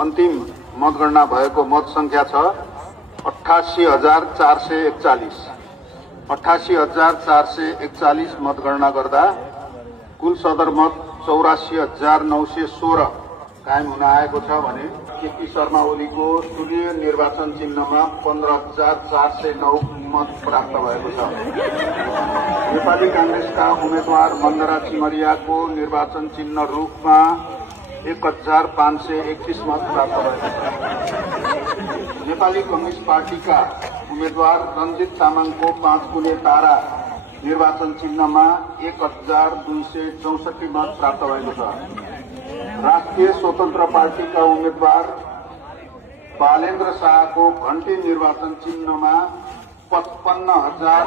अन्तिम मतगणना भएको मत संख्या छ 88,441। 88,441 मतगणना गर्दा कुल सदरमत 84,916 कायम हुन आएको छ भने केपी शर्मा ओलीको तुल्य निर्वाचन चिन्हमा 15,409 मत प्राप्त भएको छ। नेपाली कांग्रेसका उम्मेद्वार मन्दरा चिमरियाको निर्वाचन चिन्ह रूपमा 1,531 मत प्राप्त भएको छ। नेपाली कम्युनिस्ट पार्टीका उम्मेद्वार रञ्जित तामाङको 5 गुणे तारा निर्वाचन चिन्हमा 1,264 मत प्राप्त भएको छ। राष्ट्रिय स्वतन्त्र पार्टीका उम्मेद्वार बालेन्द्र शाहको घण्टी निर्वाचन चिन्हमा 55,000